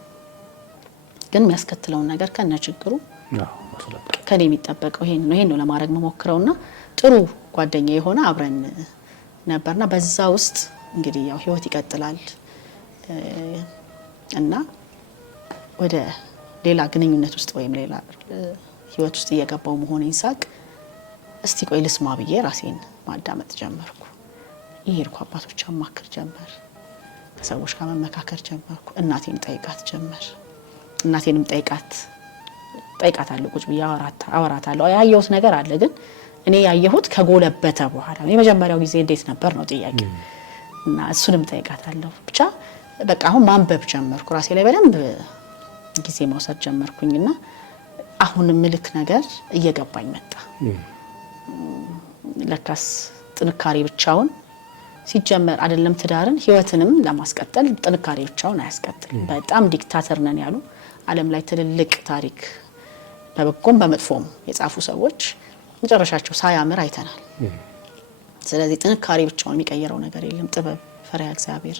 ግን የሚያስከትለውን ነገር ከነ ችግሩ ከኔ የሚጠበቀው ይሄን ነው ለማድረግ መሞክረውና ጥሩ ጓደኛ የሆነ አብረን ነበርና በዛ ውስጥ እንግዲህ ያው ህይወት ይቀጥላል እና ወደ ሌላ ግንኙነት ውስጥ ወይም ሌላ ህይወት ውስጥ እየገባው መሆኔን ሳቅ እስቲ ቆይ ልስማ ብዬ ራሴን ማዳመጥ ጀመርኩ። ይሄድኩ አባቶች አማክር ጀመር፣ ከሰዎች ጋር መመካከር ጀመርኩ። እናቴን ጠይቃት ጀመር። እናቴንም ጠይቃታለሁ። ቁጭ ብዬ አወራታለሁ። ያየሁት ነገር አለ፣ ግን እኔ ያየሁት ከጎለበተ በኋላ የመጀመሪያው ጊዜ እንዴት ነበር ነው ጥያቄ እና እሱንም ጠይቃታለሁ። ብቻ በቃ አሁን ማንበብ ጀመርኩ። ራሴ ላይ በደንብ ጊዜ መውሰድ ጀመርኩኝና አሁን ምልክ ነገር እየገባኝ መጣ። ለካስ ጥንካሬ ብቻውን ሲጀመር አይደለም ትዳርን ህይወትንም ለማስቀጠል ጥንካሬ ብቻውን አያስቀጥልም። በጣም ዲክታተር ነን ያሉ ዓለም ላይ ትልልቅ ታሪክ በበጎም በመጥፎም የጻፉ ሰዎች መጨረሻቸው ሳያምር አይተናል። ስለዚህ ጥንካሬ ብቻውን የሚቀየረው ነገር የለም። ጥበብ፣ ፈሪሃ እግዚአብሔር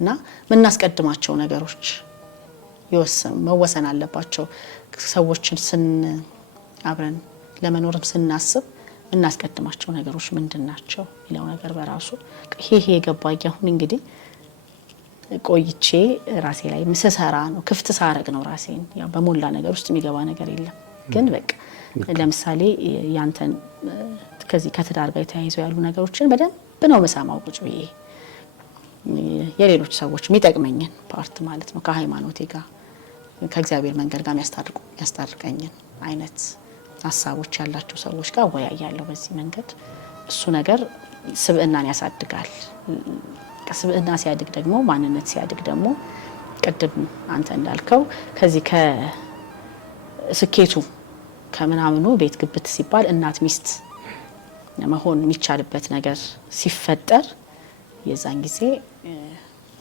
እና ምናስቀድማቸው ነገሮች መወሰን አለባቸው። ሰዎችን አብረን ለመኖርም ስናስብ እናስቀድማቸው ነገሮች ምንድናቸው የሚለው ነገር በራሱ ይሄ የገባኝ አሁን እንግዲህ ቆይቼ ራሴ ላይ ምሰሰራ ነው ክፍት ሳረግ ነው ራሴን። ያው በሞላ ነገር ውስጥ የሚገባ ነገር የለም ግን በቃ ለምሳሌ ያንተን ከዚህ ከትዳር ጋር ተያይዘው ያሉ ነገሮችን በደንብ ነው መሳማው ቁጭ ብዬ የሌሎች ሰዎች የሚጠቅመኝን ፓርት ማለት ነው ከሃይማኖቴ ጋር ከእግዚአብሔር መንገድ ጋር ያስታርቀኝን አይነት ሀሳቦች ያላቸው ሰዎች ጋር ወያያለሁ። በዚህ መንገድ እሱ ነገር ስብዕናን ያሳድጋል። ስብዕና ሲያድግ ደግሞ ማንነት ሲያድግ ደግሞ ቅድም አንተ እንዳልከው ከዚህ ከስኬቱ ከምናምኑ ቤት ግብት ሲባል እናት ሚስት መሆን የሚቻልበት ነገር ሲፈጠር የዛን ጊዜ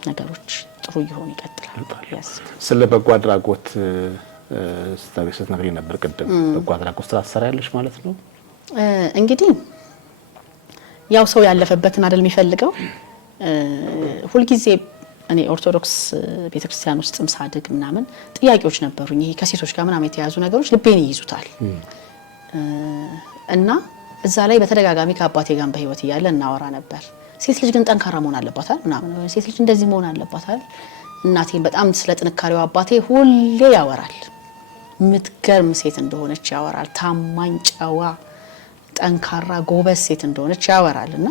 ነገሮች ጥሩ ይሆን ይቀጥላል። ስለ በጎ አድራጎት ስትነግሪኝ ነበር ቅድም። በጎ አድራጎት ስራ ትሰሪያለሽ ማለት ነው? እንግዲህ ያው ሰው ያለፈበትን አይደል የሚፈልገው። ሁልጊዜ እኔ ኦርቶዶክስ ቤተክርስቲያን ውስጥም ሳድግ ምናምን ጥያቄዎች ነበሩኝ። ይሄ ከሴቶች ጋር ምናምን የተያዙ ነገሮች ልቤን ይይዙታል እና እዛ ላይ በተደጋጋሚ ከአባቴ ጋር በህይወት እያለ እናወራ ነበር። ሴት ልጅ ግን ጠንካራ መሆን አለባታል ምናምን፣ ሴት ልጅ እንደዚህ መሆን አለባታል። እናቴን በጣም ስለ ጥንካሬው አባቴ ሁሌ ያወራል። ምትገርም ሴት እንደሆነች ያወራል። ታማኝ፣ ጨዋ፣ ጠንካራ፣ ጎበዝ ሴት እንደሆነች ያወራልና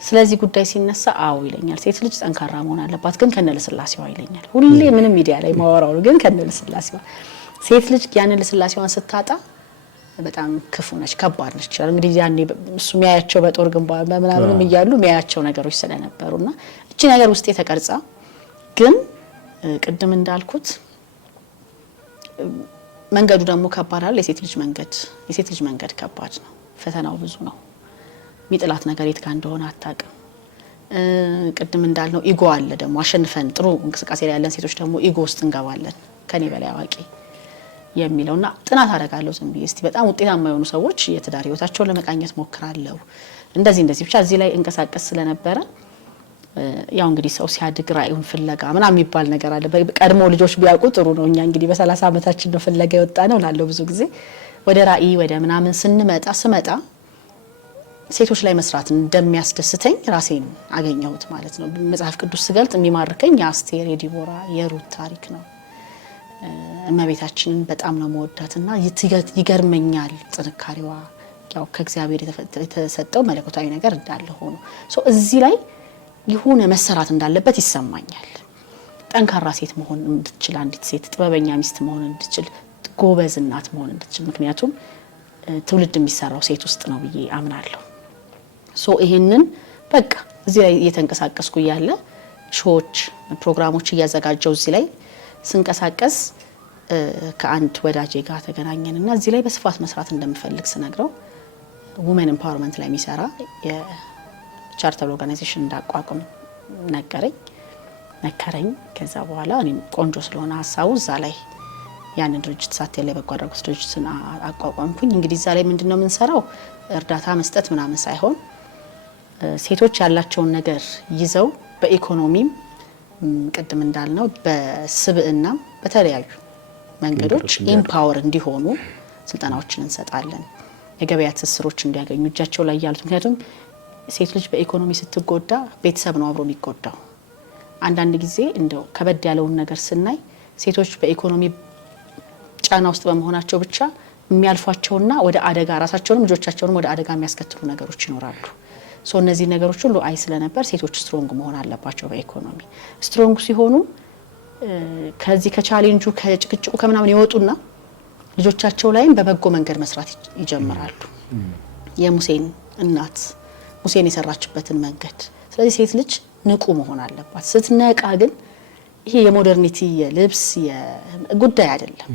ስለዚህ ጉዳይ ሲነሳ አው ይለኛል። ሴት ልጅ ጠንካራ መሆን አለባት ግን ከነለስላሴዋ ይለኛል። ሁሌ ምንም ሚዲያ ላይ ማወራው ግን ከነለስላሴዋ። ሴት ልጅ ያንን ለስላሴዋን ስታጣ በጣም ክፉ ነች፣ ከባድ ነች ይላል። እንግዲህ ያኔ እሱ የሚያያቸው በጦር ግንባር ምናምንም እያሉ የሚያያቸው ነገሮች ስለነበሩና እቺ ነገር ውስጥ የተቀርጻ ግን ቅድም እንዳልኩት መንገዱ ደግሞ ከባድ አይደል? የሴት ልጅ መንገድ ከባድ ነው። ፈተናው ብዙ ነው። ሚጥላት ነገር የት ጋር እንደሆነ አታውቅም። ቅድም እንዳልነው ኢጎ አለ ደግሞ አሸንፈን ጥሩ እንቅስቃሴ ላይ ያለን ሴቶች ደግሞ ኢጎ ውስጥ እንገባለን። ከኔ በላይ አዋቂ የሚለውና ጥናት አደርጋለሁ ዝም ብዬ እስቲ በጣም ውጤታማ የሆኑ ሰዎች የትዳር ህይወታቸውን ለመቃኘት ሞክራለሁ። እንደዚህ ብቻ እዚህ ላይ እንቀሳቀስ ስለነበረ ያው እንግዲህ ሰው ሲያድግ ራእዩን ፍለጋ ምናምን የሚባል ነገር አለ። ቀድሞ ልጆች ቢያውቁ ጥሩ ነው። እኛ እንግዲህ በ30 አመታችን ነው ፍለጋ የወጣ ነው ላለው ብዙ ጊዜ ወደ ራእይ ወደ ምናምን ስመጣ ሴቶች ላይ መስራት እንደሚያስደስተኝ ራሴን አገኘሁት ማለት ነው። መጽሐፍ ቅዱስ ስገልጥ የሚማርከኝ የአስቴር፣ የዲቦራ፣ የሩት ታሪክ ነው። እመቤታችንን በጣም ነው መወዳትና ይገርመኛል ጥንካሬዋ። ያው ከእግዚአብሔር የተሰጠው መለኮታዊ ነገር እንዳለ ሆኖ እዚህ ላይ የሆነ መሰራት እንዳለበት ይሰማኛል። ጠንካራ ሴት መሆን እንድትችል አንዲት ሴት ጥበበኛ ሚስት መሆን እንድትችል፣ ጎበዝ እናት መሆን እንድትችል፣ ምክንያቱም ትውልድ የሚሰራው ሴት ውስጥ ነው ብዬ አምናለሁ። ይሄንን በቃ እዚህ ላይ እየተንቀሳቀስኩ ያለ ሾዎች ፕሮግራሞች እያዘጋጀው እዚህ ላይ ስንቀሳቀስ ከአንድ ወዳጄ ጋር ተገናኘንና እዚህ ላይ በስፋት መስራት እንደምፈልግ ስነግረው ውመን ኤምፓወርመንት ላይ የሚሰራ የቻሪተብል ኦርጋናይዜሽን እንዳቋቁም መከረኝ። ከዛ በኋላ እኔም ቆንጆ ስለሆነ ሀሳቡ እዛ ላይ ያንን ድርጅት ሳትል ላይ በጎ አድራጎት ድርጅትን አቋቋምኩኝ። እንግዲህ እዛ ላይ ምንድነው የምንሰራው? እርዳታ መስጠት ምናምን ሳይሆን ሴቶች ያላቸውን ነገር ይዘው በኢኮኖሚም ቅድም እንዳልነው በስብዕናም በተለያዩ መንገዶች ኢምፓወር እንዲሆኑ ስልጠናዎችን እንሰጣለን። የገበያ ትስስሮች እንዲያገኙ እጃቸው ላይ ያሉት። ምክንያቱም ሴት ልጅ በኢኮኖሚ ስትጎዳ ቤተሰብ ነው አብሮ የሚጎዳው። አንዳንድ ጊዜ እንደው ከበድ ያለውን ነገር ስናይ ሴቶች በኢኮኖሚ ጫና ውስጥ በመሆናቸው ብቻ የሚያልፏቸውና ወደ አደጋ ራሳቸውንም ልጆቻቸውንም ወደ አደጋ የሚያስከትሉ ነገሮች ይኖራሉ። እነዚህ ነገሮች ሁሉ አይ ስለነበር ሴቶች ስትሮንግ መሆን አለባቸው። በኢኮኖሚ ስትሮንግ ሲሆኑ ከዚህ ከቻሌንጁ ከጭቅጭቁ ከምናምን ይወጡና ልጆቻቸው ላይም በበጎ መንገድ መስራት ይጀምራሉ። የሙሴን እናት ሙሴን የሰራችበትን መንገድ። ስለዚህ ሴት ልጅ ንቁ መሆን አለባት። ስትነቃ ግን ይሄ የሞደርኒቲ የልብስ ጉዳይ አይደለም።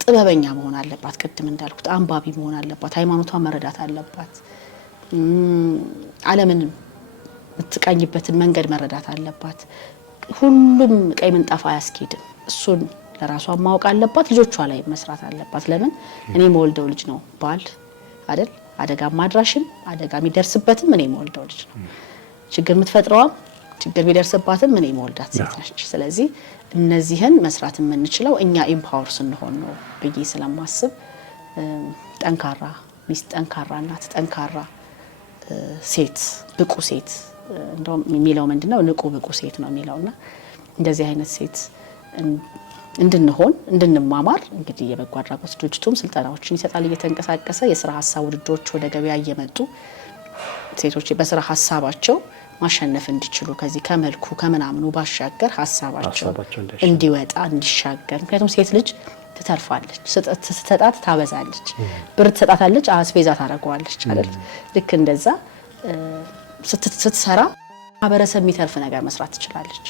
ጥበበኛ መሆን አለባት። ቅድም እንዳልኩት አንባቢ መሆን አለባት። ሃይማኖቷን መረዳት አለባት። ዓለምን የምትቃኝበትን መንገድ መረዳት አለባት። ሁሉም ቀይ ምንጣፍ አያስኬድም። እሱን ለራሷ ማወቅ አለባት፣ ልጆቿ ላይ መስራት አለባት። ለምን እኔ መወልደው ልጅ ነው ባል አይደል? አደጋ ማድራሽም አደጋ የሚደርስበትም እኔ መወልደው ልጅ ነው። ችግር የምትፈጥረውም ችግር ቢደርስባትም እኔ መወልዳት ሴት ነች። ስለዚህ እነዚህን መስራት የምንችለው እኛ ኢምፓወር ስንሆን ነው ብዬ ስለማስብ ጠንካራ ሚስት፣ ጠንካራ እናት፣ ጠንካራ ሴት፣ ብቁ ሴት እንደውም የሚለው ምንድነው ንቁ ብቁ ሴት ነው የሚለውና እንደዚህ አይነት ሴት እንድንሆን እንድንማማር እንግዲህ የበጎ አድራጎት ድርጅቱም ስልጠናዎችን ይሰጣል እየተንቀሳቀሰ የስራ ሀሳብ ውድድሮች ወደ ገበያ እየመጡ ሴቶች በስራ ሀሳባቸው ማሸነፍ እንዲችሉ ከዚህ ከመልኩ ከምናምኑ ባሻገር ሀሳባቸው እንዲወጣ እንዲሻገር። ምክንያቱም ሴት ልጅ ትተርፋለች፣ ስትሰጣት ታበዛለች፣ ብር ትሰጣታለች፣ አስቤዛ ታደርገዋለች አይደል? ልክ እንደዛ ስትሰራ ማህበረሰብ የሚተርፍ ነገር መስራት ትችላለች።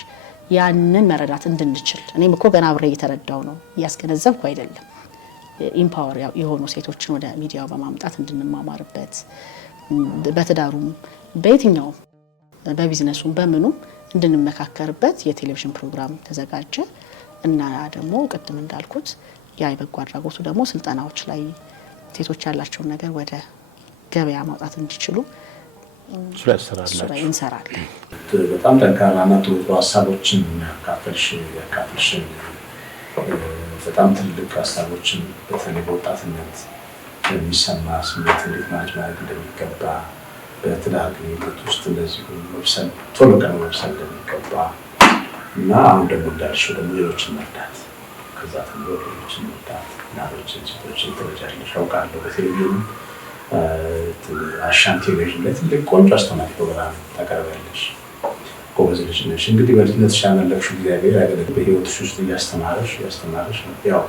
ያንን መረዳት እንድንችል እኔም እኮ ገና አብሬ እየተረዳው ነው እያስገነዘብኩ አይደለም። ኢምፓወር የሆኑ ሴቶችን ወደ ሚዲያው በማምጣት እንድንማማርበት በትዳሩም በየትኛውም በቢዝነሱም በምኑም እንድንመካከርበት የቴሌቪዥን ፕሮግራም ተዘጋጀ እና ደግሞ ቅድም እንዳልኩት ያ የበጎ አድራጎቱ ደግሞ ስልጠናዎች ላይ ሴቶች ያላቸውን ነገር ወደ ገበያ ማውጣት እንዲችሉ እንሰራለን። በጣም ጠንካራና ጥሩ ሀሳቦችን ያካፈልሽ በጣም ትልቅ ሀሳቦችን በተለይ በወጣትነት የሚሰማ ስሜት እንዴት ማድረግ እንደሚገባ በትዳር ግንኙነት ውስጥ እንደዚሁ መብሰል ቶሎ ቀን መብሰል እንደሚገባ እና አሁን ደግሞ እንዳልሽው ደግሞ ሌሎችን መርዳት ከዛ ተምሮ ሌሎችን መርዳት እናቶችን ሴቶችን ትረጃለሽ አውቃለሁ። በቴሌቪዥን አሻም ቴሌቪዥን ላይ ትልቅ ቆንጆ አስተማሪ ፕሮግራም ታቀርቢያለሽ። ጎበዝ ልጅ ነሽ። እንግዲህ በልጅነትሽ ያመለክሽው እግዚአብሔር ያገለግል በህይወትሽ ውስጥ እያስተማረሽ ያው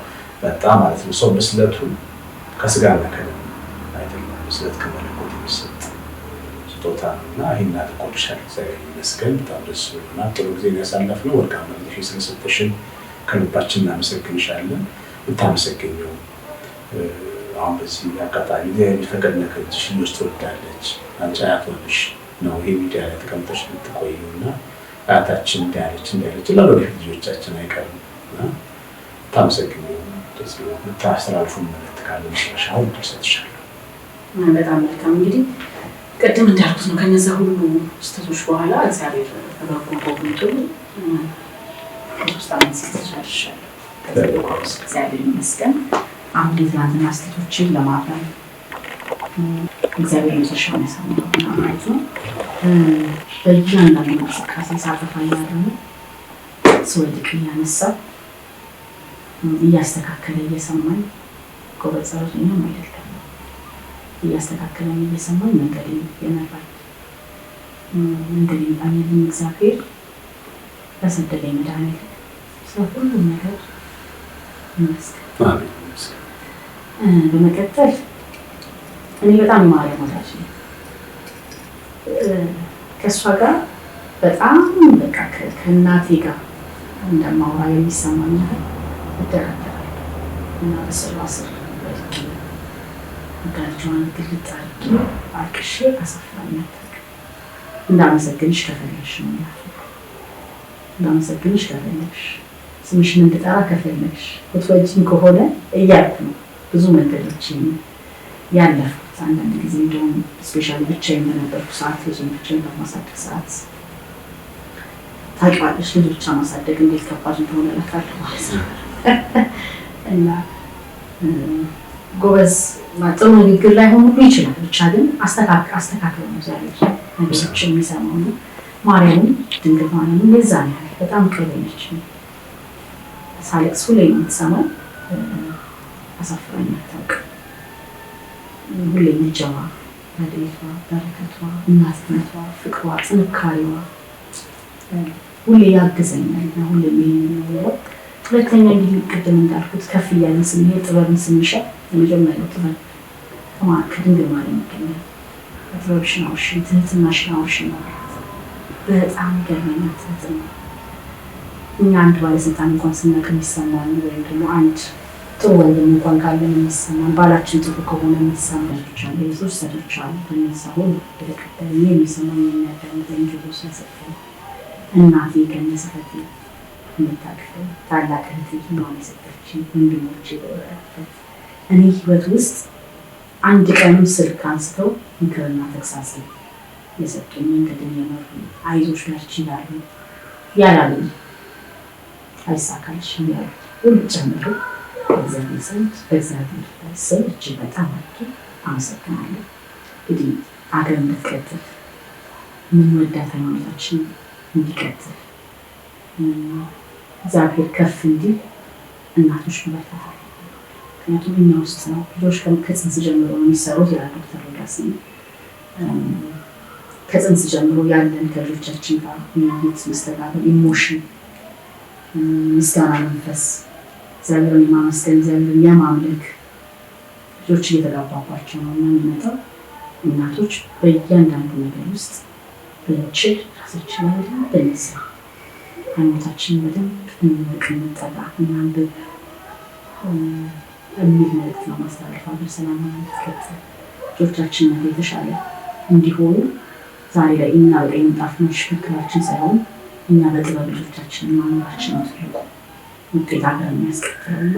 በጣም ማለት ነው ሰው ብስለቱ ከስጋና ከደም አይደለም፣ ብስለት ከመለኮት የሚሰጥ ስጦታ ነውና ይህን አድርጎልሻል። እግዚአብሔር ይመስገን። በጣም ደስ ብሎናል። ጥሩ ጊዜ ያሳለፍነው። ወርቃማ ጊዜ ስለሰጠሽን ከልባችን እናመሰግንሻለን። ብታመሰግኘው አሁን በዚህ አጋጣሚ እግዚአብሔር ፈቀድና ከልጅሽ ልጆች ትወዳለች። አንቺ አያቶልሽ ነው ይሄ ሚዲያ ላይ ተቀምጠሽ ልትቆይና አያታችን እንዳለች ለወደፊት ልጆቻችን አይቀርም እና ታመሰግኘው። ደስ ብሎ ብታስተላልፉ መልእክት ካለ መጨረሻው ደርሰሻል። በጣም መልካም። እንግዲህ ቅድም እንዳልኩት ነው ከነዛ ሁሉ ስህተቶች በኋላ እግዚአብሔር በበጎ ጎብኝቶ 3 ዓመት ስትጨርሻል። እግዚአብሔር ይመስገን። አሁን የትናንትና ስህተቶችን ለማረም እግዚአብሔር መጨረሻውን ያሳምነውና ማለት ነው። በእያንዳንዱ እንቅስቃሴ ሳጠፋ እያረሙ ስወድቅ እያነሳ እያስተካከለ እየሰማኝ ጎበዝ ሰራተኛም አይደለም እያስተካከለ እየሰማኝ መንገዴን የመራኝ መንገዴን ባኝልኝ እግዚአብሔር በሰደደኝ መድኃኒት ስለ ሁሉም ነገር ይመስገን። በመቀጠል እኔ በጣም የማርያም ወዳጅ ነኝ። ከእሷ ጋር በጣም በቃ ከእናቴ ጋር እንደማውራ የሚሰማኝ ነገር እደራደራለሁ እና በስሯ ስር በድቄ ጋርጇን ግልጥ አድርጌ አልቅሼ አሳፍራኝ አታውቅም። እንዳመሰግንሽ ከፈለግሽ ነው ያልኩት። እንዳመሰግንሽ ከፈለግሽ ስምሽን እንድጠራ ከፈለግሽ ብትወጂኝ ከሆነ እያልኩ ነው ብዙ መንገዶችን ያለፉት። አንዳንድ ጊዜ እንደውም ስፔሻሊ ብቻዬን በነበርኩ ሰዓት ልጅን ብቻዬን በማሳደግ ሰዓት ታውቂዋለሽ ልጆች ማሳደግ እንዴት ከባድ እንደሆነ እላታለሁ ማለት ነው። እና ጎበዝ ጥሩ ንግግር ላይ ሆኖ ይችላል ብቻ ግን አስተካክለው ነው ዛሬ ነገሮች የሚሰማው ነው። ማርያምን ድንግል ማርያምን የዛ ነው በጣም ቅርበነች። ሳለቅስ ሁሌ ነው የምትሰማው። አሳፍራኝ አታውቅም። ሁሌ ልጃዋ፣ ረድኤቷ፣ በረከቷ፣ እናትነቷ፣ ፍቅሯ፣ ጥንካሬዋ ሁሌ ያግዘኛል። ሁሌ ነው። ሁለተኛ እንግዲህ ቅድም እንዳልኩት ከፍ እያለን ስንሄድ ጥበብን ስንሻ የመጀመሪያው ጥበብ ከድንግል ማርያም ይገኛል። ጥበብሽን አውርሺ፣ ትህትናሽን አውርሺ ማለት በጣም ይገርመኛል። ትህትና እኛ አንድ ባለስልጣን እንኳን ስናቅ የሚሰማን ወይም ደግሞ አንድ ጥሩ ወንድም እንኳን ካለን የሚሰማን ባላችን ጥሩ ከሆነ የሚሰማን ይቻላል። የሶስት ሰዎች አሉ ከነዛ ሁሉ የተቀበለ የሚሰማኝ የሚያዳምጠኝ ጆሮ ስለሰጠኝ እናቴ ከነሰፈቴ የምታቅፈኝ ታላቅ እህቴ ሂማን የሰጠችኝ ወንድሞቼ በወረበት እኔ ህይወት ውስጥ አንድ ቀንም ስልክ አንስተው ምክርና ተግሳጽ የሰጡኝ መንገድን የመሩ አይዞሽ በርቺ ያላሉ አይሳካልሽም ያሉ ሁሉ ጨምሮ በእግዚአብሔር ዘንድ በእግዚአብሔር ስም እጅግ በጣም አመሰግናለሁ። እንግዲህ አገር እንድትቀጥል የምንወዳት ሃይማኖታችን እንዲቀጥል እግዚአብሔር ከፍ እንዲል እናቶች መበርታት አለ። ምክንያቱም እኛ ውስጥ ነው ልጆች ከጽንስ ጀምሮ ነው የሚሰሩት ይላል ዶክተር ሮዳስ። ከጽንስ ጀምሮ ያለን ከልጆቻችን ጋር ውይይት፣ መስተጋብር፣ ኢሞሽን፣ ምስጋና መንፈስ እግዚአብሔርን የማመስገን እግዚአብሔርን የማምለክ ልጆች እየተጋባባቸው ነው እና የሚመጣው እናቶች በእያንዳንዱ ነገር ውስጥ ብንችል ራሳችን ላይ በደንብ ብንስራ ሃይማኖታችንን በደንብ እንወቅ፣ እንጠራ፣ እናንብብ የሚል መልዕክት ነው ማስተላለፍ። ሀገር ሰላም እንድትቀጥል ልጆቻችን ነገ የተሻለ እንዲሆኑ ዛሬ ላይ እኛ በቀኝ ምንጣፍ መሽከርከራችን ሳይሆን እኛ በጥበብ ልጆቻችንን ማኖራችን ነው ትልቁ ውጤት ሀገር የሚያስቀጥለውና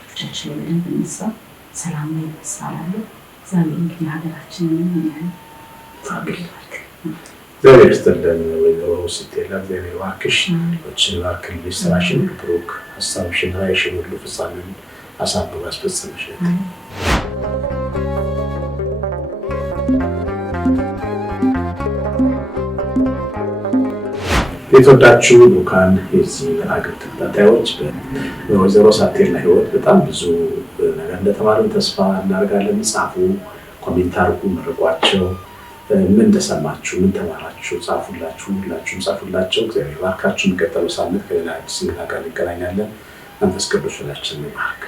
ልጆቻችን ላይ በደንብ እንስራ፣ ሰላም ላይ እንስራለን። ዛሬ እንግዲህ ሀገራችንን ያህል ታግልባልክ እግዚአብሔር ይስጥልን። ወይዘሮ ስቴላ እግዚአብሔር ባርክሽ፣ ልጆችን ባርክልሽ፣ ስራሽን ብሩክ፣ ሀሳብሽን ራዕይሽን ሁሉ ፍጻሜውን አሳምሮ ያስፈጽምሽ። የተወዳችሁ ሉካን የዚህ መርሃግብር ተከታታዮች በወይዘሮ ሳቴላ ህይወት በጣም ብዙ ነገር እንደተማርን ተስፋ እናደርጋለን። ጻፉ፣ ኮሜንት አድርጉ፣ መርቋቸው። ምን እንደሰማችሁ ምን ተማራችሁ ጻፉላችሁ፣ ሁላችሁም ጻፉላቸው። እግዚአብሔር ባርካችሁ። የሚቀጥለው ሳምንት ከሌላ አዲስ እንግዳ ጋር እንገናኛለን። መንፈስ ቅዱስ ሁላችንን ይባርክ።